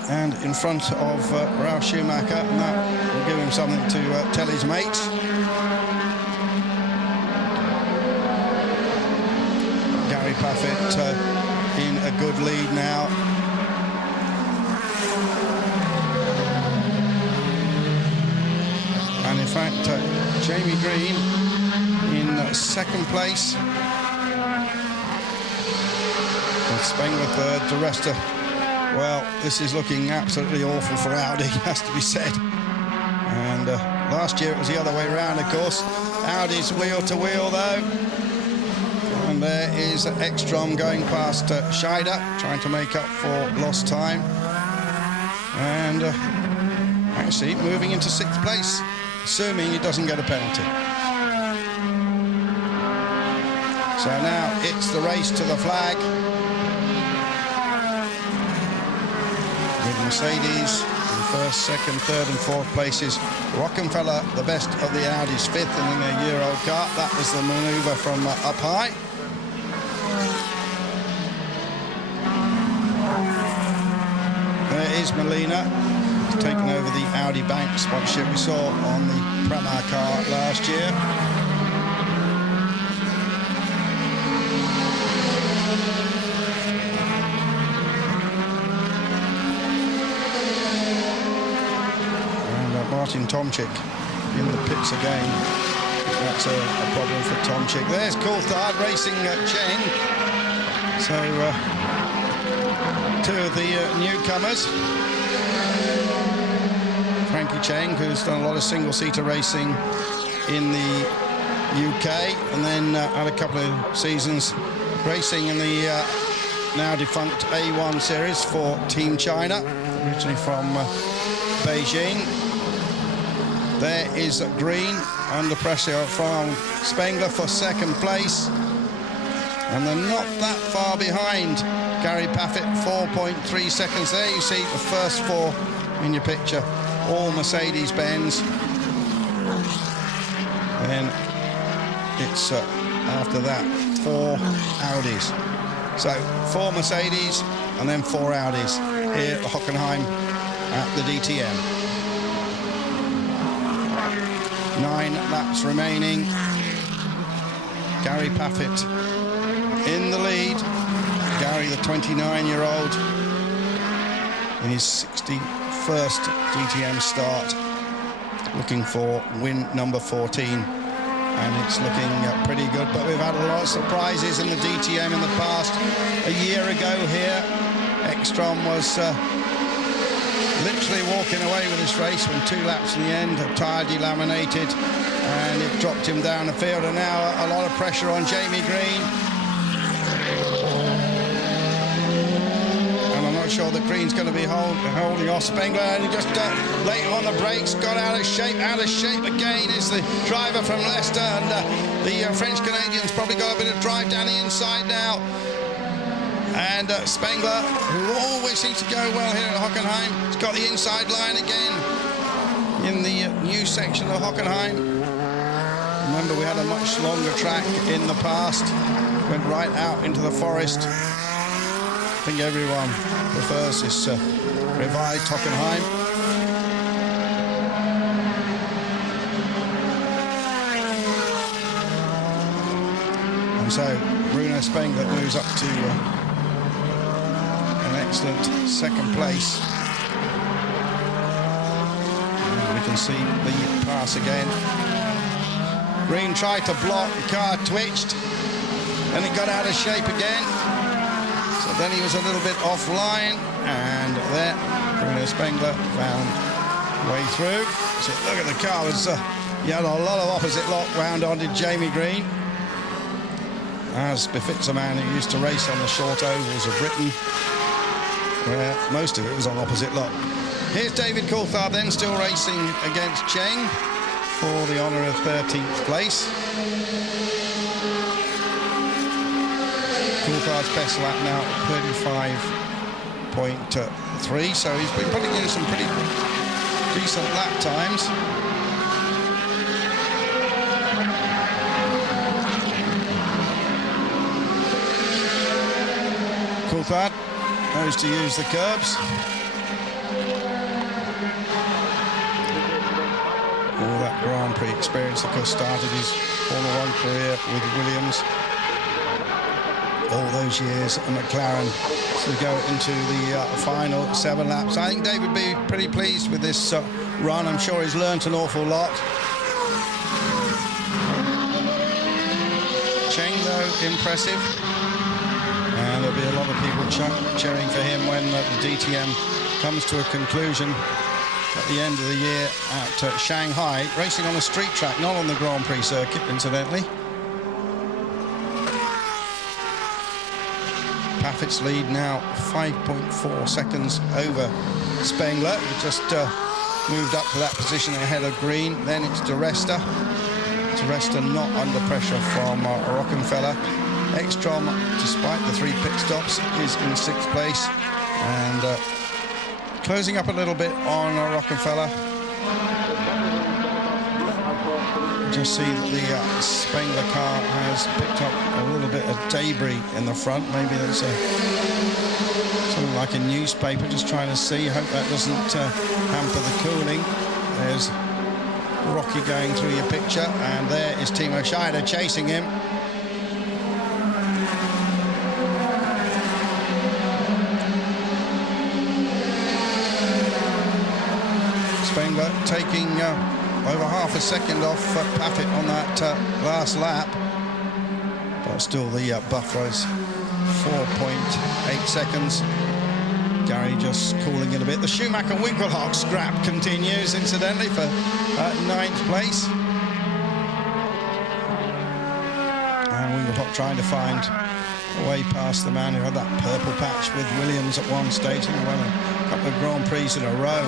And in front of Ralf Schumacher, and that will give him something to tell his mates. Gary Paffett in a good lead now. And in fact, Jamie Green in 2nd place. With Spengler 3rd, De Resta. Well, this is looking absolutely awful for Audi, has to be said. And last year it was the other way around, of course. Audi's wheel to wheel, though. And there is Ekstrom going past Scheider, trying to make up for lost time. And actually moving into 6th place, assuming he doesn't get a penalty. So now it's the race to the flag. With Mercedes in 1st, 2nd, 3rd and 4th places. Rockenfeller, the best of the Audis, 5th in the Euro kart. That was the manoeuvre from up high. There is Molina, who's taken over the Audi Bank sponsorship we saw on the Pramac car last year. And Martin Tomczyk in the pits again. That's a problem for Tomczyk. There's Coulthard racing Cheng. So 2 of the newcomers. Frankie Cheng, who's done a lot of single-seater racing in the UK, and then had a couple of seasons racing in the now defunct A1 series for Team China, originally from Beijing. There is Green under pressure from Spengler for 2nd place. And they're not that far behind Gary Paffett, 4.3 seconds there. You see the first 4 in your picture, all Mercedes-Benz. Then it's after that 4 Audis. So 4 Mercedes and then 4 Audis here at Hockenheim at the DTM. 9 laps remaining. Gary Paffett in the lead. Gary, the 29-year-old, in his 61st DTM start, looking for win number 14, and it's looking pretty good. But we've had a lot of surprises in the DTM in the past. A year ago here, Ekstrom was literally walking away with this race when 2 laps in the end, a tyre delaminated, and it dropped him down the field. And now a lot of pressure on Jamie Green. Sure that Green's going to be holding off Spengler, and just late on the brakes, got out of shape again is the driver from Leicester, and the French Canadian's probably got a bit of drive down the inside now, and Spengler, who always seems to go well here at Hockenheim, has got the inside line again in the new section of Hockenheim. Remember, we had a much longer track in the past, went right out into the forest. I think everyone prefers this revived Hockenheim. And so Bruno Spengler moves up to an excellent second place. And we can see the pass again. Green tried to block, the car twitched, and it got out of shape again. So then he was a little bit offline, and there Bruno Spengler found way through. So look at the car, he had a lot of opposite lock wound onto Jamie Green, as befits a man who used to race on the short ovals of Britain, where most of it was on opposite lock. Here's David Coulthard then, still racing against Cheng for the honour of 13th place. Coulthard's best lap now, 35.3, so he's been putting in some pretty decent lap times. Coulthard knows to use the curbs. All that Grand Prix experience, of course, started his Formula 1 career with Williams. All those years at McLaren to go into the final 7 laps. I think David would be pretty pleased with this run. I'm sure he's learnt an awful lot. Cheng, though, impressive. And there'll be a lot of people cheering for him when the DTM comes to a conclusion at the end of the year at Shanghai, racing on a street track, not on the Grand Prix circuit, incidentally. Paffett's lead now 5.4 seconds over Spengler, who just moved up to that position ahead of Green. Then it's De Resta. De Resta not under pressure from Rockenfeller. Ekstrom, despite the 3 pit stops, is in 6th place, and closing up a little bit on Rockenfeller. Just see that the Spengler car has picked up a little bit of debris in the front. Maybe there's something like a newspaper, just trying to see. Hope that doesn't hamper the cooling. There's Rocky going through your picture, and there is Timo Scheider chasing him. Spengler taking over half a second off Paffett on that last lap, but still the buffer is 4.8 seconds. Gary just cooling it a bit. The Schumacher-Winkelhock scrap continues, incidentally, for 9th place. And Winkelhock trying to find a way past the man who had that purple patch with Williams at one stage. He won a couple of Grand Prix in a row.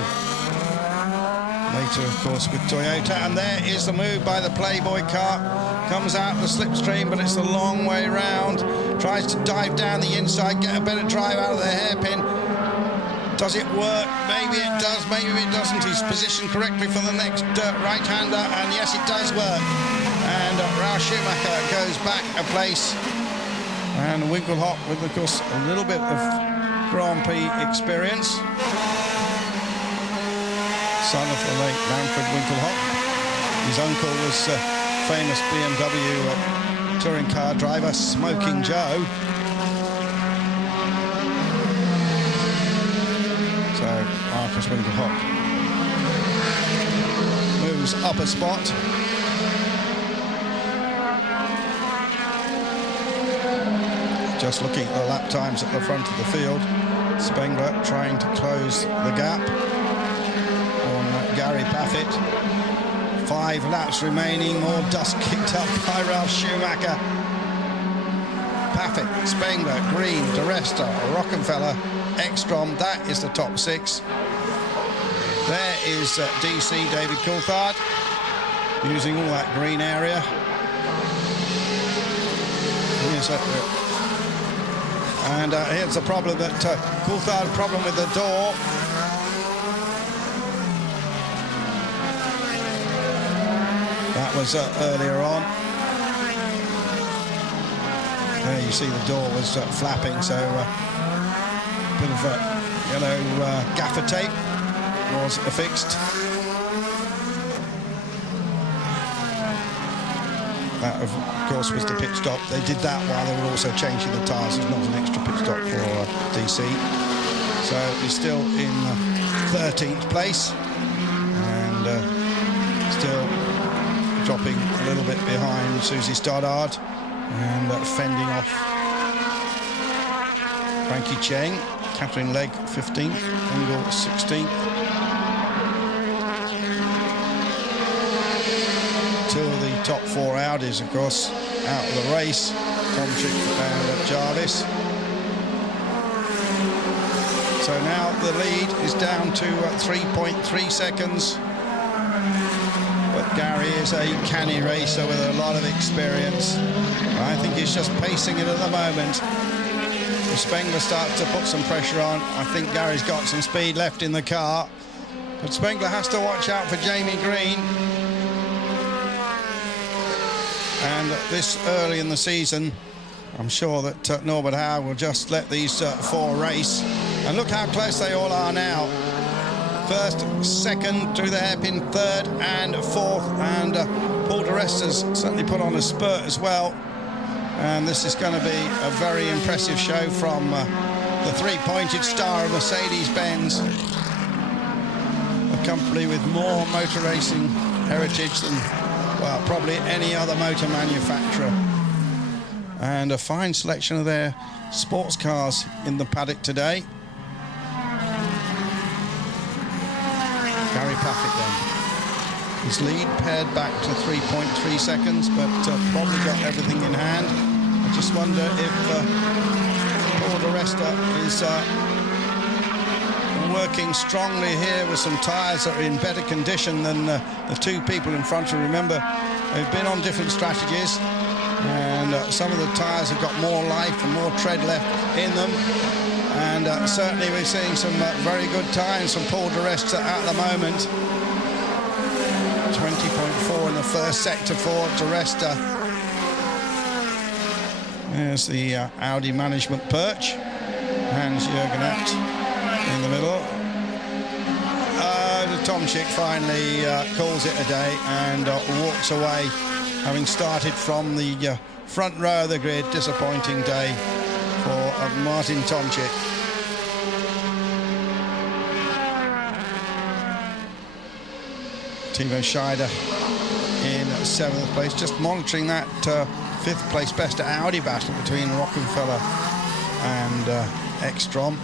Later, of course, with Toyota. And there is the move by the Playboy car. Comes out the slipstream, but it's the long way round. Tries to dive down the inside, get a better drive out of the hairpin. Does it work? Maybe it does, maybe it doesn't. He's positioned correctly for the next right-hander, and yes, it does work. And Ralf Schumacher goes back a place. And Winkelhock with, of course, a little bit of Grand Prix experience. Son of the late Manfred Winkelhock. His uncle was famous BMW touring car driver, Smoking Joe. So Marcus Winkelhock moves up a spot. Just looking at the lap times at the front of the field, Spengler trying to close the gap on Gary Paffett. 5 laps remaining, more dust kicked up by Ralf Schumacher. Paffett, Spengler, Green, De Resta, Rockenfeller, Ekstrom, that is the top 6. There is DC David Coulthard using all that green area. And here's the problem that Coulthard problem with the door. That was earlier on. There you see the door was flapping, so a bit of yellow gaffer tape was affixed. That, of course, was the pit stop. They did that while they were also changing the tyres. There's not an extra pit stop for DC. So he's still in 13th place and still dropping a little bit behind Susie Stoddard and fending off Frankie Cheng. Catherine Legg 15th, Engel 16th. 2 of the top 4 Audis, of course, out of the race. Tomczyk and Jarvis. So now the lead is down to 3.3 seconds. But Gary is a canny racer with a lot of experience. I think he's just pacing it at the moment. If Spengler starts to put some pressure on, I think Gary's got some speed left in the car. But Spengler has to watch out for Jamie Green. And this early in the season, I'm sure that Norbert Howe will just let these 4 race. And look how close they all are now. First, second, through the hairpin, third and fourth. And Paul de Resta's certainly put on a spurt as well. And this is going to be a very impressive show from the 3-pointed star of Mercedes-Benz. A company with more motor racing heritage than, well, probably any other motor manufacturer. And a fine selection of their sports cars in the paddock today. Gary Paffett then. His lead pared back to 3.3 seconds, but probably got everything in hand. I just wonder if Paul de Resta is working strongly here with some tyres that are in better condition than the 2 people in front of him. Remember, they've been on different strategies, and some of the tyres have got more life and more tread left in them. And certainly we're seeing some very good times from Paul de Resta at the moment. 20.4 in the first sector for de Resta. There's the Audi management perch. Hans-Jürgen Abt in the middle. Tomczyk finally calls it a day and walks away, having started from the front row of the grid. Disappointing day for Martin Tomczyk. Timo Scheider in 7th place, just monitoring that 5th place best at Audi battle between Rockenfeller and Ekstrom.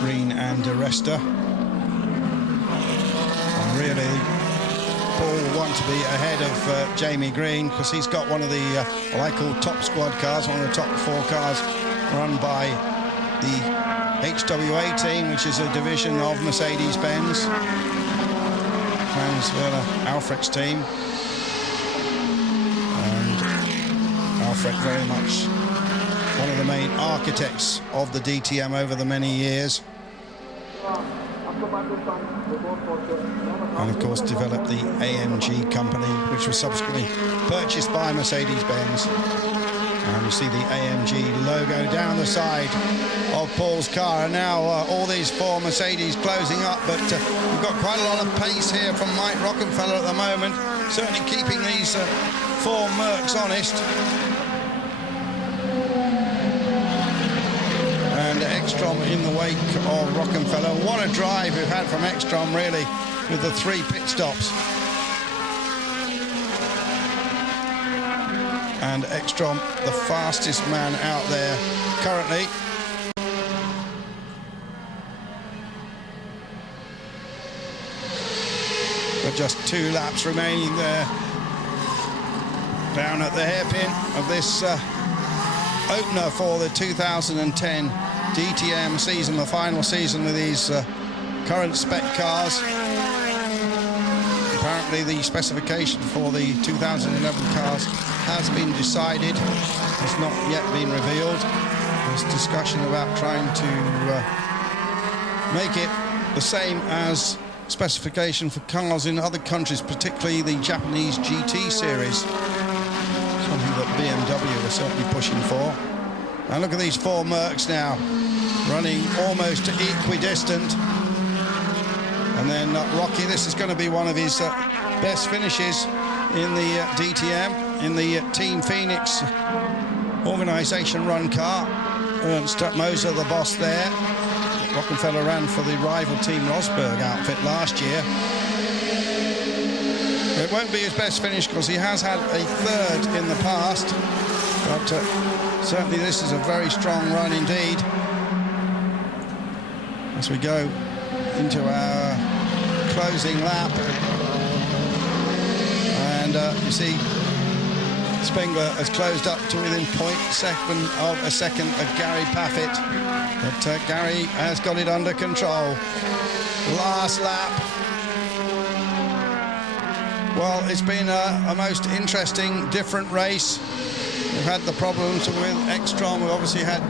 Green and de Resta. And really, Paul will want to be ahead of Jamie Green, because he's got one of the what I call top squad cars, one of the top 4 cars run by the HWA team, which is a division of Mercedes-Benz. Hans-Werner Alfred's team. And Alfred very much one of the main architects of the DTM over the many years. And of course developed the AMG company, which was subsequently purchased by Mercedes-Benz. And you see the AMG logo down the side of Paul's car. And now all these four Mercedes closing up, but we've got quite a lot of pace here from Mike Rockenfeller at the moment, certainly keeping these four Mercs honest. And Ekstrom in the wake of Rockenfeller. What a drive we've had from Ekstrom, really, with the 3 pit stops. And Ekstrom, the fastest man out there currently. But just 2 laps remaining there. Down at the hairpin of this opener for the 2010 DTM season, the final season with these current spec cars. Apparently the specification for the 2011 cars has been decided. It's not yet been revealed. There's discussion about trying to make it the same as specification for cars in other countries, particularly the Japanese GT series. Something that BMW are certainly pushing for. And look at these 4 Mercs now, running almost equidistant. And then Rocky, this is going to be one of his best finishes in the DTM, in the Team Phoenix organisation run car. Ernst Moser, the boss there. Rockenfeller ran for the rival Team Rosberg outfit last year. It won't be his best finish because he has had a 3rd in the past, but certainly this is a very strong run indeed. As we go into our closing lap, and you see Spengler has closed up to within 0.7 of a second of Gary Paffett, but Gary has got it under control. Last lap. Well, it's been a most interesting, different race. We've had the problems with Ekstrom. We've obviously had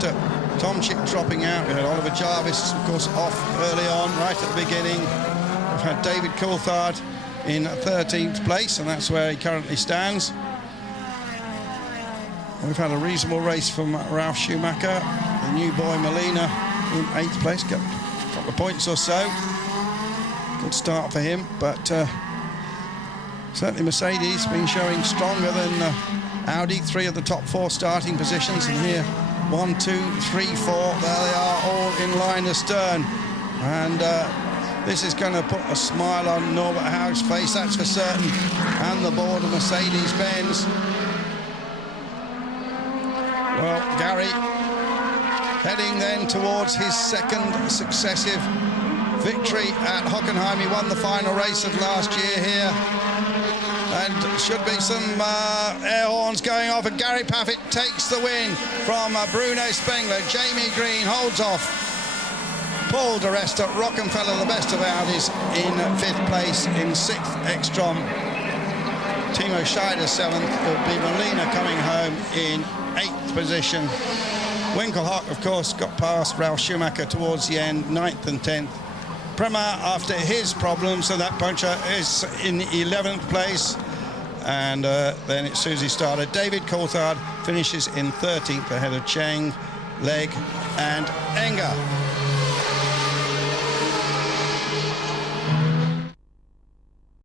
Tomczyk dropping out. We had Oliver Jarvis, of course, off early on, right at the beginning. We've had David Coulthard in 13th place, and that's where he currently stands. We've had a reasonable race from Ralf Schumacher. The new boy Molina in 8th place, got a couple of points or so. Good start for him, but certainly Mercedes been showing stronger than Audi. 3 of the top 4 starting positions, and here 1, 2, 3, 4, there they are, all in line astern. And this is going to put a smile on Norbert Haug's face, that's for certain, and the board of Mercedes-Benz. Well, Gary heading then towards his 2nd successive victory at Hockenheim. He won the final race of last year here. And should be some air horns going off, and Gary Paffett takes the win from Bruno Spengler. Jamie Green holds off Paul di Resta. Rockenfeller, the best of Audis, in 5th place. In 6th, Ekstrom. Timo Scheider 7th. It will be Molina coming home in 8th position. Winkelhock, of course, got past Ralf Schumacher towards the end, 9th and 10th. Prema, after his problems, so that puncher is in 11th place. And then it's Susie Starter. David Coulthard finishes in 13th ahead of Cheng, Legg and Enger.